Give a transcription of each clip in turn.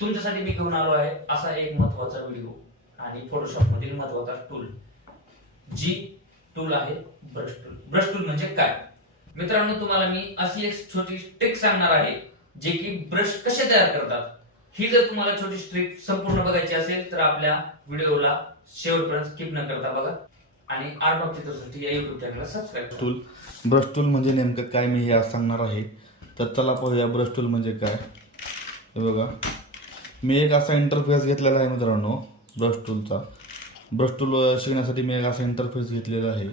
तुमच्यासाठी मी घेऊन आलो आहे असा एक महत्वाचा व्हिडिओ आणि फोटोशॉप मधील महत्वाचा टूल जी टूल आहे ब्रश टूल. ब्रश टूल म्हणजे काय मित्रांनो, तुम्हाला मी अशी एक छोटी ट्रिक सांगणार आहे जे की ब्रश कसे तयार करतात. ही जर तुम्हाला छोटी ट्रिक संपूर्ण बघायची असेल तर आपल्या व्हिडिओला शेवटपर्यंत स्किप न करता बघा आणि आर्ट ऑफ चित्रसाठी या युट्यूब चॅनलला सबस्क्राईब करा. टूल ब्रश टूल म्हणजे नेमकं काय मी हे आज सांगणार आहे. तर चला पाहूया ब्रश टूल म्हणजे काय. हे बघा, मी एक असा इंटरफेस घेतलेला आहे मित्रांनो ब्रश टूलचा. ब्रश टूल शिकण्यासाठी मी एक असा इंटरफेस घेतलेला आहे.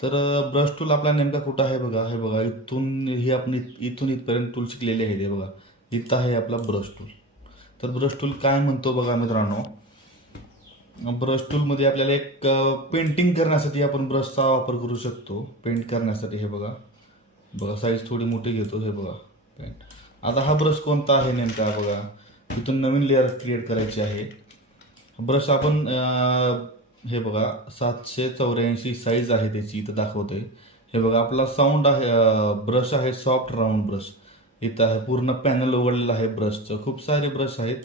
तर ब्रश टूल आपला नेमका कुठं आहे बघा. हे बघा, इथून ही आपण इथून इथपर्यंत टूल शिकलेले आहे. हे बघा, इथं आहे आपला ब्रश टूल. तर ब्रश टूल काय म्हणतो बघा मित्रांनो, ब्रश टूलमध्ये आपल्याला एक पेंटिंग करण्यासाठी आपण ब्रशचा वापर करू शकतो. पेंट करण्यासाठी हे बघा, बघा साईज थोडी मोठी घेतो. हे बघा पेंट. आता हा ब्रश कोणता आहे नेमका बघा, इथून नवीन लेअर क्रिएट करायची आहे. ब्रश आपण हे बघा 784 साईज आहे त्याची, इथं दाखवतोय. हे बघा आपला साऊंड आहे, ब्रश आहे सॉफ्ट राऊंड ब्रश. इथं आहे पूर्ण पॅनल उघडलेलं आहे ब्रशचं. खूप सारे ब्रश आहेत.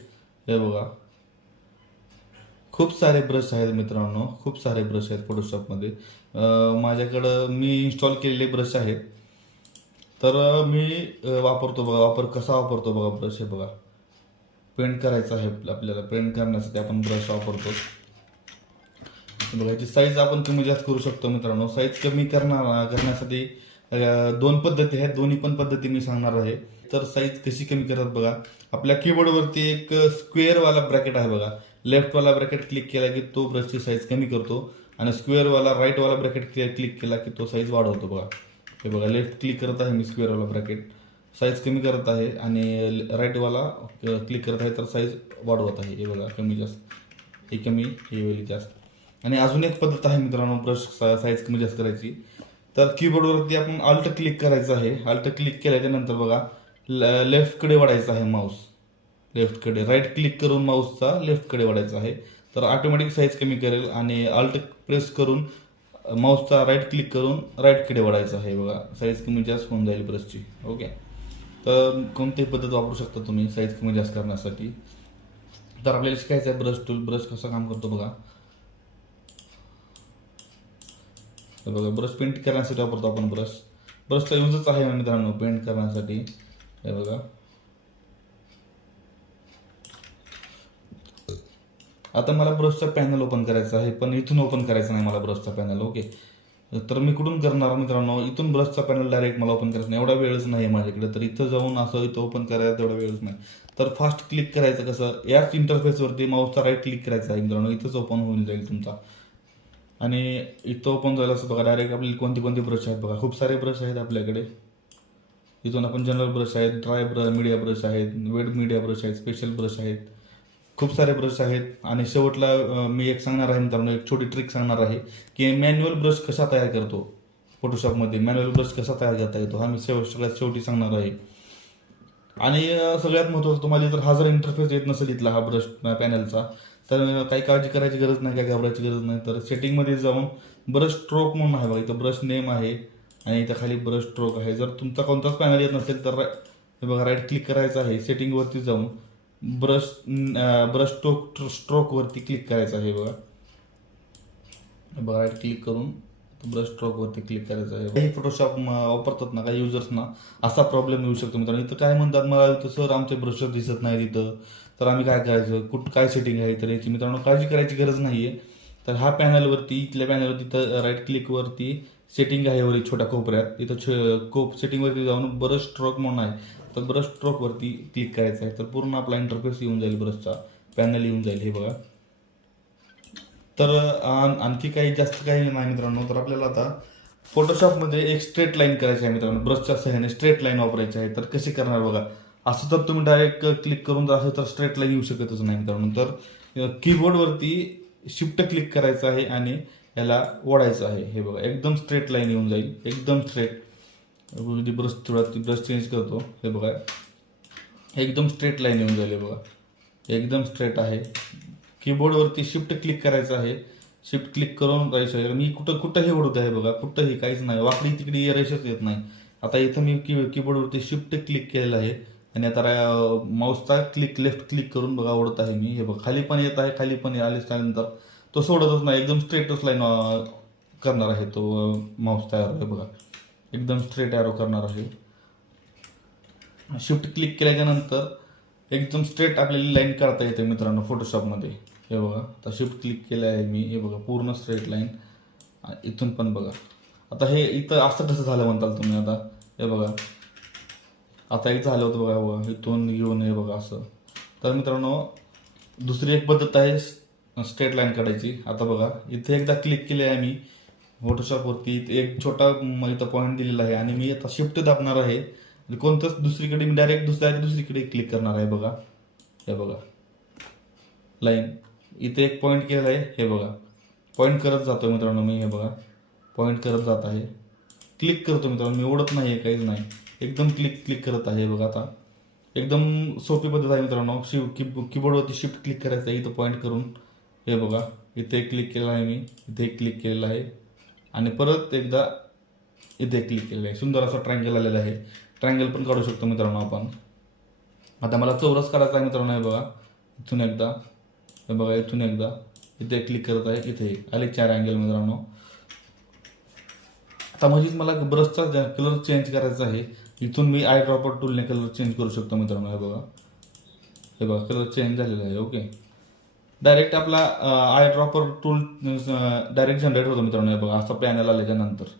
हे बघा, खूप सारे ब्रश आहेत मित्रांनो, खूप सारे ब्रश आहेत फोटोशॉपमध्ये. माझ्याकडं मी इन्स्टॉल केलेले ब्रश आहेत. तर मी वापरतो बघा. कसा वापरतो बघा ब्रश. हे बघा, पेंट करायचं आहे आपल्याला. पेंट करण्यासाठी आपण ब्रश वापरतो. बघा, याची साईज आपण कमी जास्त करू शकतो मित्रांनो. साईज कमी करण्यासाठी दोन पद्धती आहेत. दोन्ही पण पद्धती मी सांगणार आहे. तर साईज कशी कमी करतात बघा, आपल्या कीबोर्डवरती एक स्क्वेअरवाला ब्रॅकेट आहे बघा. लेफ्टवाला ब्रॅकेट क्लिक केला की तो ब्रशची साईज कमी करतो आणि स्क्वेअरवाला राईटवाला ब्रॅकेट क्लिक केला की तो साईज वाढवतो बघा. हे बघा, लेफ्ट क्लिक करत आहे मी स्क्वेअरवाला ब्रॅकेट, साईज कमी करत आहे आणि राईटवाला क्लिक करत आहे तर साईज वाढवत आहे. हे बघा, कमी जास्त, हे कमी हे वेळी जास्त. आणि अजून एक पद्धत आहे मित्रांनो ब्रश साईज कमी जास्त करायची. तर कीबोर्डवरती आपण अल्ट क्लिक करायचं आहे. अल्ट क्लिक केल्याच्या नंतर बघा लेफ्टकडे वाढायचं आहे माऊस. लेफ्टकडे राईट क्लिक करून माऊसचा लेफ्टकडे वाढायचा आहे. तर ऑटोमॅटिक साईज कमी करेल. आणि अल्ट प्रेस करून माऊसचा राईट क्लिक करून राईटकडे वाढायचं आहे. बघा, साईज कमी जास्त होऊन जाईल ब्रशची. ओके, तर कोणतीही पद्धत वापरू शकता तुम्ही साईज कमी जास्त करण्यासाठी. तर आपल्याला शिकायचं आहे ब्रश टूल. ब्रश कसं काम करतो बघा. तर बघा, ब्रश पेंट करण्यासाठी वापरतो आपण ब्रश. ब्रशचा यूजच आहे मित्रांनो पेंट करण्यासाठी. हे बघा, आता मला ब्रशचा पॅनल ओपन करायचा आहे, पण इथून ओपन करायचा नाही मला ब्रशचा पॅनल. ओके, तर मी कुठून करणार मित्रांनो, इथून ब्रशचा पॅनल डायरेक्ट मला ओपन करायचा नाही, एवढा वेळच नाही आहे माझ्याकडे. तर इथं जाऊन असं इथं ओपन करायला तेवढा वेळच नाही. तर फास्ट क्लिक करायचं कसं, याच इंटरफेसवरती माऊसचा राईट क्लिक करायचा आहे मित्रांनो. इथंच ओपन होऊन जाईल तुमचा. आणि इथं ओपन झालं असं बघा, डायरेक्ट आपल्याला कोणती कोणती ब्रश आहेत बघा. खूप सारे ब्रश आहेत आपल्याकडे. इथून आपण जनरल ब्रश आहेत, ड्राय मीडिया ब्रश आहेत, वेट मीडिया ब्रश आहेत, स्पेशल ब्रश आहेत, खूप सारे ब्रश आहेत. आणि शेवटला मी एक सांगणार आहे मित्रांनो, एक छोटी ट्रिक सांगणार आहे की मॅन्युअल ब्रश कसा तयार करतो फोटोशॉपमध्ये. मॅन्युअल ब्रश कसा तयार करता येतो हा मी सगळ्यात शेवटी सांगणार आहे. आणि सगळ्यात महत्त्वाचं, तुम्हाला जर हा जर इंटरफेस येत नसेल इथला हा ब्रश पॅनलचा, तर काही काळजी करायची गरज नाही, काही घाबरायची गरज नाही. तर सेटिंगमध्ये जाऊन ब्रश स्ट्रोक म्हणून आहे बघा, इथं ब्रश नेम आहे आणि इथं खाली ब्रश स्ट्रोक आहे. जर तुमचा कोणताच पॅनल येत नसेल तर बघा राईट क्लिक करायचं आहे. सेटिंगवरती जाऊन ब्रश स्ट्रोकवरती क्लिक करायचं आहे. बघा, राईट क्लिक करून ब्रश स्ट्रोकवरती क्लिक करायचं आहे. काही फोटोशॉप वापरतात ना काही युजर्सना असा प्रॉब्लेम येऊ शकतो मित्रांनो. इथं काय म्हणतात, मला इथं सर आमचे ब्रश दिसत नाही तिथं, तर आम्ही काय करायचं, काय सेटिंग आहे. तर याची मित्रांनो काळजी करायची गरज नाही आहे. तर हा पॅनलवरती, इथल्या पॅनलवरती तर राईट क्लिकवरती सेटिंग आहे वरी छोट्या कोपऱ्यात, इथं सेटिंगवरती जाऊन ब्रश स्ट्रोक म्हणून आहे, तर ब्रश स्ट्रोकवरती क्लिक करायचं आहे. तर पूर्ण आपला इंटरफेस येऊन जाईल, ब्रशचा पॅनल येऊन जाईल. हे बघा, तर आणखी काही जास्त काही नाही मित्रांनो. तर आपल्याला आता फोटोशॉपमध्ये एक स्ट्रेट लाईन करायची आहे मित्रांनो. ब्रशच्या सहाय्याने स्ट्रेट लाईन वापरायची आहे. तर कशी करणार बघा. असं तर तुम्ही डायरेक्ट क्लिक करून जर असं तर स्ट्रेट लाईन येऊ शकतच नाही मित्रांनो. तर कीबोर्डवरती शिफ्ट क्लिक करायचं आहे आणि याला ओढायचं आहे. हे बघा, एकदम स्ट्रेट लाईन येऊन जाईल, एकदम स्ट्रेट. ब्रश थोडा ब्रश चेंज करतो. हे बघा, एकदम स्ट्रेट लाईन येऊन जाईल. हे बघा, एकदम स्ट्रेट आहे. कीबोर्डवरती शिफ्ट क्लिक करायचं आहे. शिफ्ट क्लिक करून जायचं. मी कुठंही ओढत आहे बघा, कुठंही काहीच नाही, वाकडी तिकडी रेषच येत नाही. आता इथं मी कीबोर्डवरती शिफ्ट क्लिक केलेलं आहे आणि आता माऊसचा लेफ्ट क्लिक करून बघा ओढत आहे मी. हे बघा खाली पण येत आहे, खाली पण आले त्यानंतर तो सोडतच नाही, एकदम स्ट्रेटच लाईन करणार आहे तो माऊसचा ॲरो. हे बघा एकदम स्ट्रेट ॲरो करणार आहे. शिफ्ट क्लिक केल्याच्या नंतर एकदम स्ट्रेट आपल्याला लाईन काढता येते मित्रांनो फोटोशॉपमध्ये. हे बघा आता शिफ्ट क्लिक केलं आहे मी. हे बघा पूर्ण स्ट्रेट लाईन. इथून पण बघा. आता हे इथं असं कसं झालं म्हणताल तुम्ही. आता हे बघा आता एक झालं होतं बघा इथून घेऊन हे बघा असं. तर मित्रांनो दुसरी एक पद्धत आहे स्ट्रेट लाईन काढायची. आता बघा इथे एकदा क्लिक केले आहे मी फोटोशॉपवरती. एक छोटा इथं पॉईंट दिलेला आहे आणि मी आता शिफ्ट दाबणार आहे. कोणतंच दुसरीकडे मी डायरेक्ट दुसरीकडे क्लिक करणार आहे. बघा हे बघा लाईन इथे एक पॉईंट केलेला आहे. हे बघा पॉईंट करत जातो मित्रांनो मी. हे बघा पॉईंट करत जात आहे. क्लिक करतो मित्रांनो मी, ओढत नाही आहे काहीच नाही, एकदम क्लिक करत आहे. बघा आता एकदम सोपी पद्धत आहे मित्रांनो. कीबोर्डवरती शिफ्ट क्लिक करायचं आहे इथं पॉईंट करून. हे बघा इथे क्लिक केलेलं आहे मी, इथे क्लिक केलेलं आहे आणि परत एकदा इथे क्लिक केलेलं आहे. सुंदर असा ट्रायंगल आलेला आहे. ट्रायंगल पण काढू शकतो मित्रांनो आपण. आता मला चौरस काढायचा आहे मित्रांनो. हे बघा इथून एकदा, हे बघा इथून एकदा इथे क्लिक करत आहे. इथे आले 4 अँगल मित्रांनो. आता म्हणजेच मला ब्रशचा कलर चेंज करायचा आहे. इथून मी आय ड्रॉपर टूलने कलर चेंज करू शकतो मित्रांनो. हे बघा कलर चेंज झालेला आहे. ओके डायरेक्ट आपला I dropper tool direct generate होतो मित्रांनो. हे बघा असं पॅनल आल्याच्या नंतर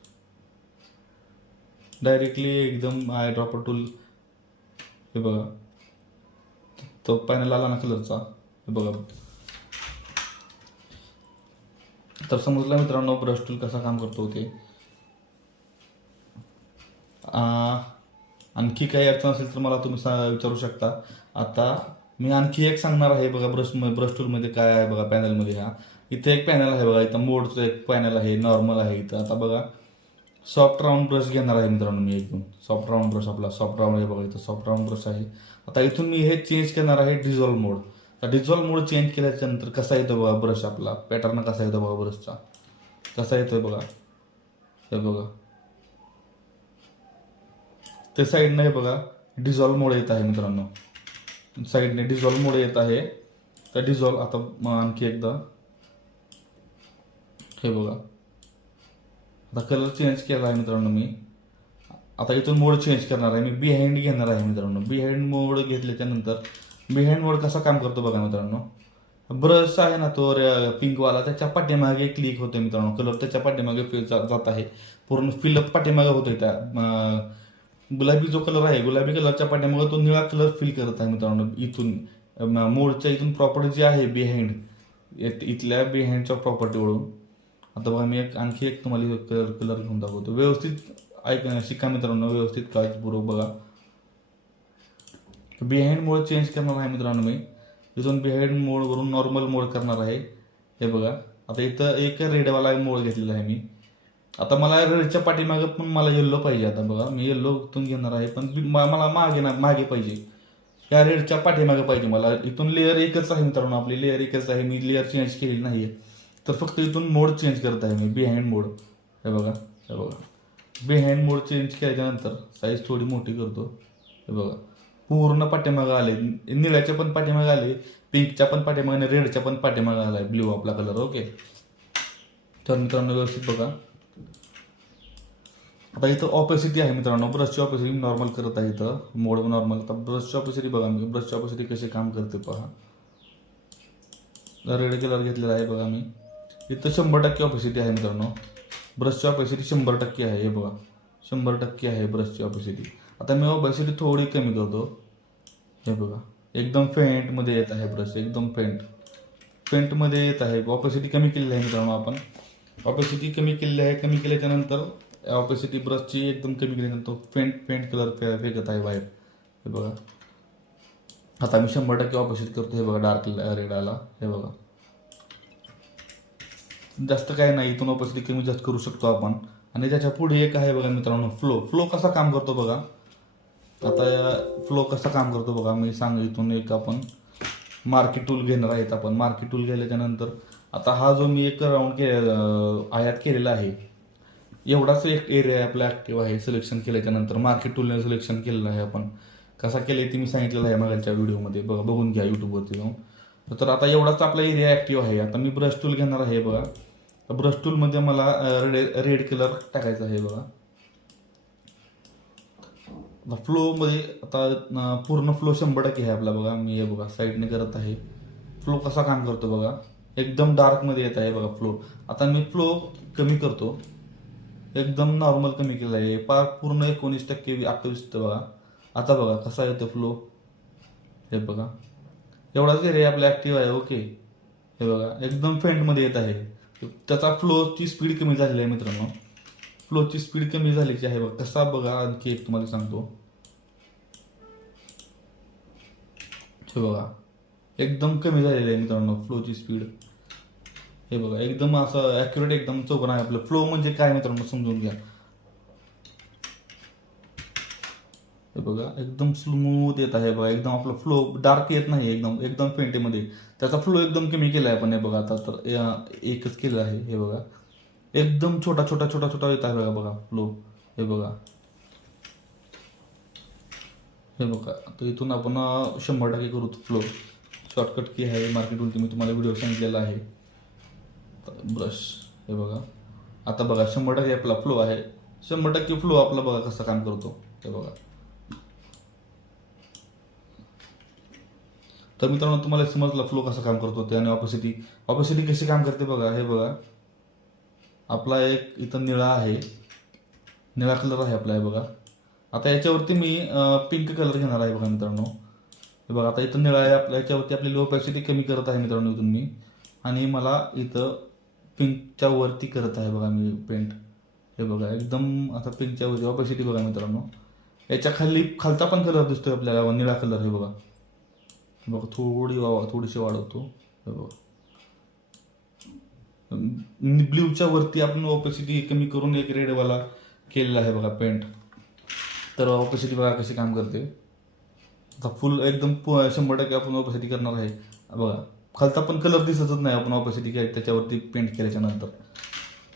डायरेक्टली एकदम आय ड्रॉपर टूल. हे बघा तो पॅनल आला ना कलरचा. हे बघा तर समजलं मित्रांनो ब्रश टूल कसा काम करतो ते. आणखी काही अडचण असेल तर मला तुम्ही विचारू शकता. आता मी आणखी एक सांगणार आहे. बघा ब्रश टूलमध्ये काय आहे बघा पॅनलमध्ये. इथे एक पॅनल आहे बघा. इथं मोडचं एक पॅनल आहे, नॉर्मल आहे इथं. आता बघा सॉफ्ट राऊंड ब्रश घेणार आहे मित्रांनो मी. एकदम सॉफ्ट राऊंड ब्रश आपला सॉफ्ट राऊंड आहे बघा. इथं सॉफ्ट राऊंड ब्रश आहे. आता इथून मी हे चेंज करणार आहे डिझॉल्व मोड. तर डिझॉल्व मोड चेंज केल्याच्या नंतर कसा येतो बघा ब्रश आपला, पॅटर्न कसा येतो बघा ब्रशचा, कसा येतोय बघा. हे बघा ते साईडने हे बघा डिझॉल्व मोड येत आहे मित्रांनो. साईडने डिझॉल्व मोड येत आहे. तर डिझॉल्व आता आणखी एकदा हे बघा आता कलर चेंज केला आहे मित्रांनो मी. आता इथून मोड चेंज करणार आहे मी. बिहाइंड घेणार आहे मित्रांनो. बिहाइंड मोड घेतल्याच्या नंतर बिहाइंड मोड कसा काम करतो बघा मित्रांनो. ब्रश आहे ना तो पिंकवाला, त्याच्या पाठीमागे क्लिक होतो मित्रांनो. कलर त्याच्या पाठीमागे जात आहे. पूर्ण फिलअप पाठीमागे होतोय. त्या गुलाबी जो कलर आहे गुलाबी कलरच्या पाठीमागे तो निळा कलर फिल करत आहे मित्रांनो. इथून मोडच्या इथून प्रॉपर्टी जी आहे बिहाइंड, इथल्या बिहाइंडच्या प्रॉपर्टीवरून. आता बघा मी आणखी एक तुम्हाला कलर घेऊन दाखवतो. व्यवस्थित शिका मित्रांनो, व्यवस्थित काळजीपूर्वक बघा. बिहाइंड मोड चेंज करणार आहे मित्रांनो मी. इथून बिहाइंड मोडवरून नॉर्मल मोड करणार आहे. हे बघा आता इथं एक रेडवाला मोड घेतलेला आहे मी. आता मला रेडच्या पाठीमागे पण मला येल्लो पाहिजे. आता बघा मी येल्लो इथून घेणार आहे, पण मला मागे पाहिजे. या रेडच्या पाठीमागे पाहिजे मला. इथून लेअर एकच आहे मित्रांनो, आपली लेअर एकच आहे. मी लेअर चेंज केलेली नाही आहे. तर फक्त इथून मोड चेंज करत आहे मी, बिहाइंड मोड. हे बघा बिहाइंड मोड चेंज केल्याच्यानंतर साईज थोडी मोठी करतो. हे बघा पूर्ण पाठीमागे आले. निळ्याच्या पण पाठीमागे आले, पिंकच्या पण पाठीमागे, रेडच्या पण पाठीमागे आलाय ब्ल्यू आपला कलर. ओके तर मित्रांनो व्यवस्थित बघा. आता इथं ऑपेसिटी आहे मित्रांनो. ब्रशची ऑपेसिटी नॉर्मल करत आहे इथं मोड नॉर्मल. आता ब्रशची ऑपेसिटी बघा मी. ब्रशची ऑपेसिटी कशी काम करते पहा. रेड कलर घेतलेला आहे बघा मी. इथं 100% ऑपेसिटी आहे मित्रांनो. ब्रशची ऑपेसिटी 100% आहे. हे बघा 100% आहे ब्रशची ऑपेसिटी. आता मी ऑपेसिटी थोडी कमी करतो. हे बघा एकदम फेंटमध्ये येत आहे ब्रश, एकदम फेंटमध्ये येत आहे. ऑपेसिटी कमी केलेली आहे मित्रांनो आपण. ऑपेसिटी कमी केलेली आहे. कमी केल्याच्या नंतर ऑपेसिटी ब्रशची एकदम कमी केल्यानंतर फेंट कलर फेकत आहे बाहेर. हे बघा आता मी 100% ऑपोजिट करतो. हे बघा डार्क रेड आला. हे बघा जास्त काय नाही, इथून ऑपोजिट कमी जास्त करू शकतो आपण. आणि त्याच्या पुढे एक आहे बघा मित्रांनो फ्लो कसा काम करतो बघा. आता फ्लो कसा काम करतो बघा मी सांग. इथून एक आपण मार्की टूल घेणार आहेत. आपण मार्की टूल गेल्याच्या नंतर आता हा जो मी एक राऊंड आयात केलेला आहे, एवढाच एक एरिया आपला ऍक्टिव्ह आहे. सिलेक्शन केल्याच्या नंतर मार्की टूलने सिलेक्शन केलेलं आहे आपण. कसा केले ते मी सांगितलेलं आहे मागच्या व्हिडिओमध्ये, बघा बघून घ्या यूट्यूबवरती जाऊन. तर आता एवढाच आपला एरिया ॲक्टिव्ह आहे. आता मी ब्रश टूल घेणार आहे बघा. ब्रश टूलमध्ये मला रेड कलर टाकायचा आहे बघा. फ्लोमध्ये आता पूर्ण फ्लो 100% आहे आपला बघा. मी हे बघा साईडने करत आहे. फ्लो कसा काम करतो बघा, एकदम डार्कमध्ये येत आहे बघा फ्लो. आता मी फ्लो कमी करतो, एकदम नॉर्मल कमी केलं आहे. पूर्ण 19% 28 बघा. आता बघा कसा येतो फ्लो, हे बघा. एवढाच एरिया आपला ॲक्टिव्ह आहे. ओके, हे बघा एकदम फेंटमध्ये येत आहे. त्याचा फ्लोची स्पीड कमी झालेली आहे मित्रांनो. फ्लोची स्पीड कमी झालीची आहे बघा. कसा बघा, आणखी एक तुम्हाला सांगतो, हे बघा एकदम कमी झालेली आहे मित्रांनो फ्लोची स्पीड. हे बघा एकदम असं ॲक्युरेट एकदम चौकन आहे आपलं. फ्लो म्हणजे काय मित्रांनो समजून घ्या. हे बघा एकदम स्मूथ येत आहे बघा. एकदम आपला फ्लो डार्क येत नाही, एकदम एकदम फेंटेमध्ये. त्याचा फ्लो एकदम कमी केला आहे आपण. हे बघा आता तर एकच केलं आहे. हे बघा एकदम छोटा छोटा छोटा छोटा येत आहे बघा बघा फ्लो. हे बघा, हे बघा आता इथून आपण 100% करू फ्लो. शॉर्टकट की आहे मार्केटवरती, मी तुम्हाला व्हिडिओ सांगितलेला आहे. ब्रश, हे बघा आता बघा 100% आपला फ्लो आहे. 100% फ्लो आपला बघा कसा काम करतो. हे बघा. तर मित्रांनो तुम्हाला समजलं फ्लो कसा काम करतो ते. आणि ऑपॅसिटी कशी काम करते बघा. हे बघा आपला एक इथं निळा कलर आहे आपला. हे बघा आता याच्यावरती मी पिंक कलर घेणार आहे बघा मित्रांनो. हे बघा आता इथं निळा आहे आपल्या, याच्यावरती आपली ऑपॅसिटी कमी करत आहे मित्रांनो इथून मी. आणि मला इथं पिंकच्या वरती करत आहे बघा मी पेंट. हे बघा एकदम आता पिंकच्या वरती ऑपॅसिटी बघा मित्रांनो. याच्या खालचा पण कलर दिसतोय आपल्याला, निळा कलर. हे बघा बघा थोडीशी वाढवतो. हे बघा ब्ल्यूच्या वरती आपण ऑपॅसिटी कमी करून एक रेडवाला केलेला आहे बघा पेंट. तर ऑपॅसिटी बघा कशी काम करते. आता फुल एकदम 100% आपण ऑपॅसिटी करणार आहे बघा. खालचा पण कलर दिसतच नाही आपण ऑपॅसिटी त्याच्यावरती पेंट केल्याच्या नंतर.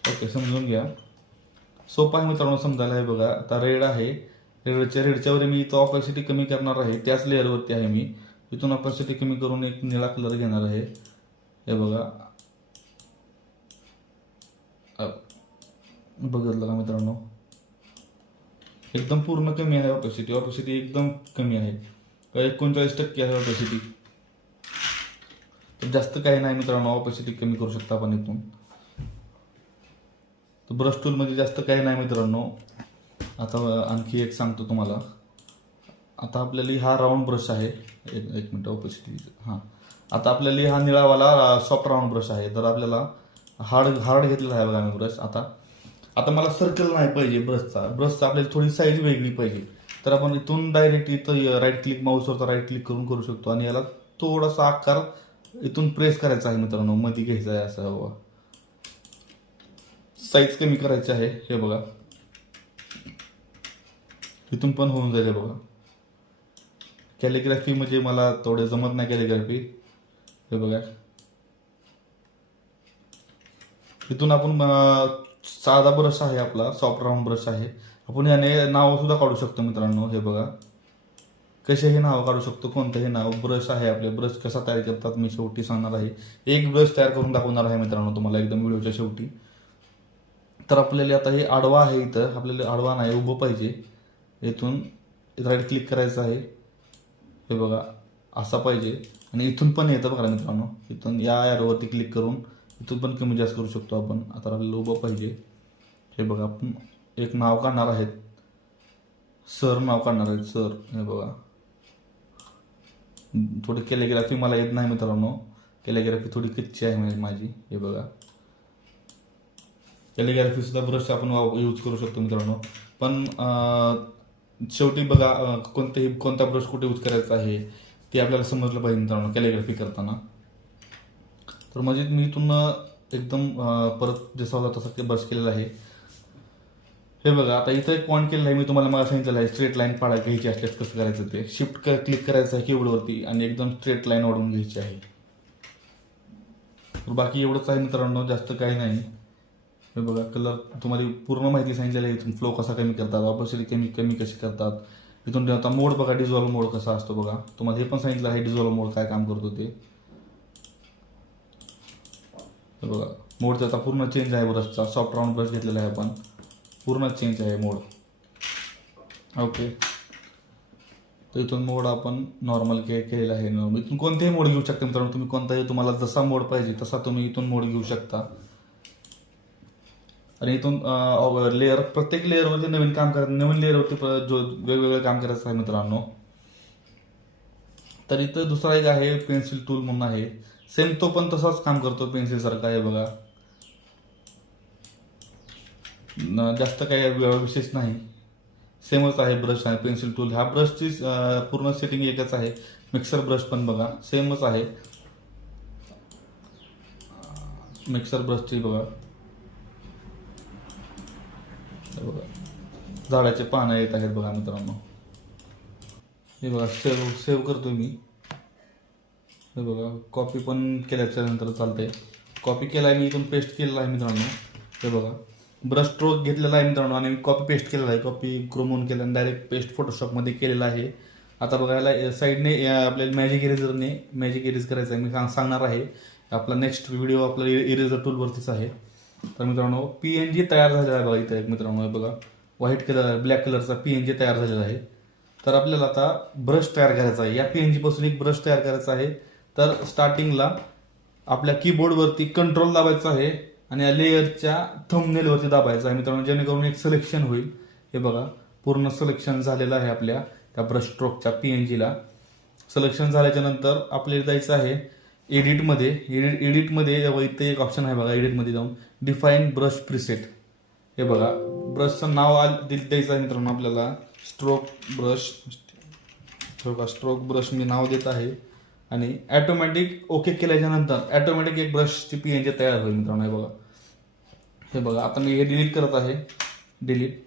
ओके, समजून घ्या. सोपं आहे मित्रांनो समजायला. आहे बघा आता रेड आहे. रेडच्यावर मी इथं ऑपॅसिटी कमी करणार आहे. त्याच लेअरवरती आहे मी. इथून ऑपॅसिटी कमी करून एक निळा कलर घेणार आहे. हे बघा बघितलं का मित्रांनो, एकदम पूर्ण कमी आहे ऑपॅसिटी एकदम कमी आहे. 39% आहे ऑपॅसिटी. तर जास्त काही नाही मित्रांनो, ऑपॅसिटी कमी करू शकता आपण इथून. तर ब्रश टूलमध्ये जास्त काही नाही मित्रांनो. आता आणखी एक सांगतो तुम्हाला. आता आपल्याला हा राऊंड ब्रश आहे. एक मिनिट ऑपॅसिटी. हां, आता आपल्याला हा निळावाला सॉफ्ट राऊंड ब्रश आहे. तर आपल्याला हार्ड घेतलेला आहे बघा मी ब्रश. आता मला सर्कल नाही पाहिजे ब्रशचा आपल्याला थोडी साईज वेगळी पाहिजे. तर आपण इथून डायरेक्ट इथं राईट क्लिक, माऊसवरचा राईट क्लिक करू शकतो. आणि याला थोडासा आकार इथून प्रेस करायचा आहे मित्रांनो, मध्ये घ्यायचा आहे असं बघा. साईज कमी करायची आहे. हे बघा इथून पण होऊन जाईल. बघा कॅलिग्राफी म्हणजे मला थोडे जमत नाही कॅलिग्राफी. हे बघा इथून आपण साधा ब्रश आहे आपला, सॉफ्ट राऊंड ब्रश आहे. आपण याने नाव सुद्धा काढू शकतो मित्रांनो. हे बघा कसेही नाव काढू शकतो, कोणतेही नाव. ब्रश आहे आपले. ब्रश कसा तयार करतात मी शेवटी सांगणार आहे. एक ब्रश तयार करून दाखवणार आहे मित्रांनो तुम्हाला एकदम व्हिडिओच्या शेवटी. तर आपल्याला आता हे आडवा आहे. इथं आपल्याला आडवा नाही, उभं पाहिजे. इथून राईट क्लिक करायचं आहे. हे बघा असा पाहिजे. आणि इथून पण येतं बघा मित्रांनो. इथून या एरोवरती क्लिक करून इथून पण कमी जास्त करू शकतो आपण. आता आपल्याला उभं पाहिजे. हे बघा आपण एक नाव काढणार आहेत. सर नाव काढणार आहेत, सर. हे बघा थोडी कॅलिग्राफी मला येत नाही मित्रांनो. कॅलिग्राफी थोडी कच्ची आहे माझी. हे बघा कॅलिग्राफी सुद्धा ब्रश आपण यूज करू शकतो मित्रांनो. पण शेवटी बघा कोणता ब्रश कुठे यूज करायचा आहे ते आपल्याला समजलं पाहिजे मित्रांनो कॅलिग्राफी करताना. तर म्हणजे मी इथून एकदम परत जसा होता तसा ब्रश केलेला आहे. हे बघा आता इथं एक पॉईंट केलेला आहे मी तुम्हाला. मला सांगितलेलं आहे स्ट्रेट लाईन घ्यायची असल्यास कसं करायचं ते. शिफ्ट क्लिक करायचं आहे कीबोर्डवरती आणि एकदम स्ट्रेट लाईन ओढून घ्यायची आहे. तर बाकी एवढंच आहे मित्रांनो, जास्त काही नाही. हे बघा कलर तुम्हाला पूर्ण माहिती सांगितलेली आहे. इथून फ्लो कसा कमी करतात, ऑपॅसिटी कमी कशी करतात, इथून आता मोड बघा, डिझॉल्व मोड कसा असतो बघा. तुम्हाला हे पण सांगितलं आहे डिझॉल्व मोड काय काम करतो ते. हे बघा मोड आता पूर्ण चेंज आहे ब्रशचा. सॉफ्ट राऊंड ब्रश घेतलेला आहे आपण, पूर्ण चेंज आहे मोड. ओके, तर इथून मोड आपण नॉर्मल केलेला आहे. इथून कोणतेही मोड घेऊ शकता मित्रांनो तुम्ही. कोणताही तुम्हाला जसा मोड पाहिजे तसा तुम्ही इथून मोड घेऊ शकता. आणि इथून लेअर, प्रत्येक लेअरवरती नवीन काम करायचं, नवीन लेअरवरती जो वेगवेगळं काम करायचं आहे मित्रांनो. तर इथं दुसरा एक आहे पेन्सिल टूल म्हणून आहे. सेम तो पण तसाच काम करतो पेन्सिल सारखा आहे बघा. जास्त काही विशेष नाही, सेमच आहे ब्रश आणि पेन्सिल टूल. ह्या ब्रशची पूर्ण सेटिंग एकच आहे. मिक्सर ब्रश पण बघा सेमच आहे. मिक्सर ब्रशची बघा, झाडाचे पानं येत आहेत बघा मित्रांनो. हे बघा सेव्ह करतोय मी. हे बघा कॉपी पण केल्याच्या नंतर चालतंय. कॉपी केलाय मी, इथून पेस्ट केलेला आहे मित्रांनो. हे बघा ब्रश स्ट्रोक घेतलेला आहे मित्रांनो आणि कॉपी पेस्ट केलेला आहे. कॉपी क्रोमून केला आणि डायरेक्ट पेस्ट फोटोशॉपमध्ये केलेला आहे. आता बघायला साईडने आपल्याला मॅजिक इरेझरने मॅजिक इरेज करायचं आहे. मी सांगणार आहे. आपला नेक्स्ट व्हिडिओ आपला इरेझर टूलवरतीच आहे. तर मित्रांनो PNG तयार झालेला आहे बघा. इथं एक मित्रांनो हे बघा व्हाईट कलर ब्लॅक कलरचा PNG तयार झालेला आहे. तर आपल्याला आता ब्रश तयार करायचा आहे. या PNG पासून एक ब्रश तयार करायचा आहे. तर स्टार्टिंगला आपल्या कीबोर्डवरती कंट्रोल दाबायचा आहे आणि या लेअरच्या थंबनेलवरती दाबायचं आहे मित्रांनो, जेणेकरून एक सिलेक्शन होईल. हे बघा पूर्ण सिलेक्शन झालेलं आहे आपल्या त्या ब्रश स्ट्रोकच्या PNGला. सिलेक्शन झाल्याच्या नंतर आपल्याला जायचं आहे एडिटमध्ये. एडिटमध्ये इथे एक ऑप्शन आहे बघा. एडिटमध्ये जाऊन डिफाईन ब्रश प्रिसेट. हे बघा ब्रशचं नाव द्यायचं आहे मित्रांनो आपल्याला, स्ट्रोक ब्रश. स्ट्रोक ब्रश मी नाव देत आहे आणि ऑटोमॅटिक ओके केल्याच्या नंतर ऑटोमॅटिक एक ब्रशची PNG तयार होईल मित्रांनो. हे बघा, हे बघा आता मी हे डिलीट करत आहे. डिलीट,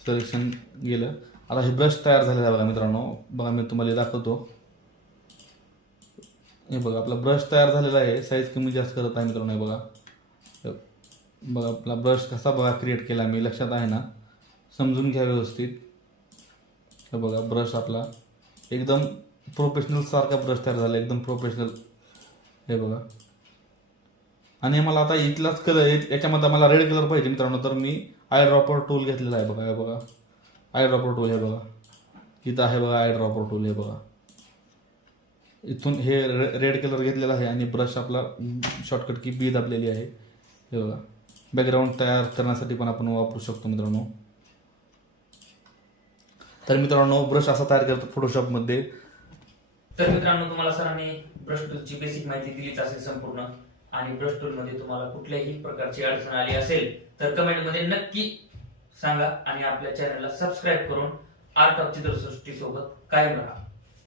सिलेक्शन गेलं. आता हे ब्रश तयार झालेला आहे बघा मित्रांनो. बघा मी तुम्हाला दाखवतो. हे बघा आपला ब्रश तयार झालेला आहे. साईज कमी जास्त करत आहे मित्रांनो. हे बघा, बघा आपला ब्रश कसा बघा क्रिएट केला मी, लक्षात आहे ना, समजून घ्या व्यवस्थित. हे बघा ब्रश आपला एकदम प्रोफेशनल सारखा ब्रश तयार झाला, एकदम प्रोफेशनल. हे बघा आणि मला आता इथलाच कलर, याच्यामध्ये मला रेड कलर पाहिजे मित्रांनो. तर मी आय ड्रॉपर टूल घेतलेला आहे बघा. हे बघा आय ड्रॉपर टूल. हे बघा इथं आहे बघा आय ड्रॉपर टूल. हे बघा इथून हे रेड कलर घेतलेला आहे आणि ब्रश आपला शॉर्टकट की B दाबलेली आहे. हे बघा बॅकग्राऊंड तयार करण्यासाठी पण आपण वापरू शकतो मित्रांनो. तर मित्रांनो ब्रश असा तयार करतो फोटोशॉपमध्ये. तर मित्रांनो तुम्हाला सरांनी ब्रश टूलची बेसिक माहिती दिलीच असेल संपूर्ण. आणि ब्रश टूल मध्ये तुम्हाला कुठल्याही प्रकारची अडचण आली असेल तर कमेंटमध्ये नक्की सांगा आणि आपल्या चॅनलला सबस्क्राईब करून आर्ट ऑफ चित्रसृष्टी सोबत कायम राहा.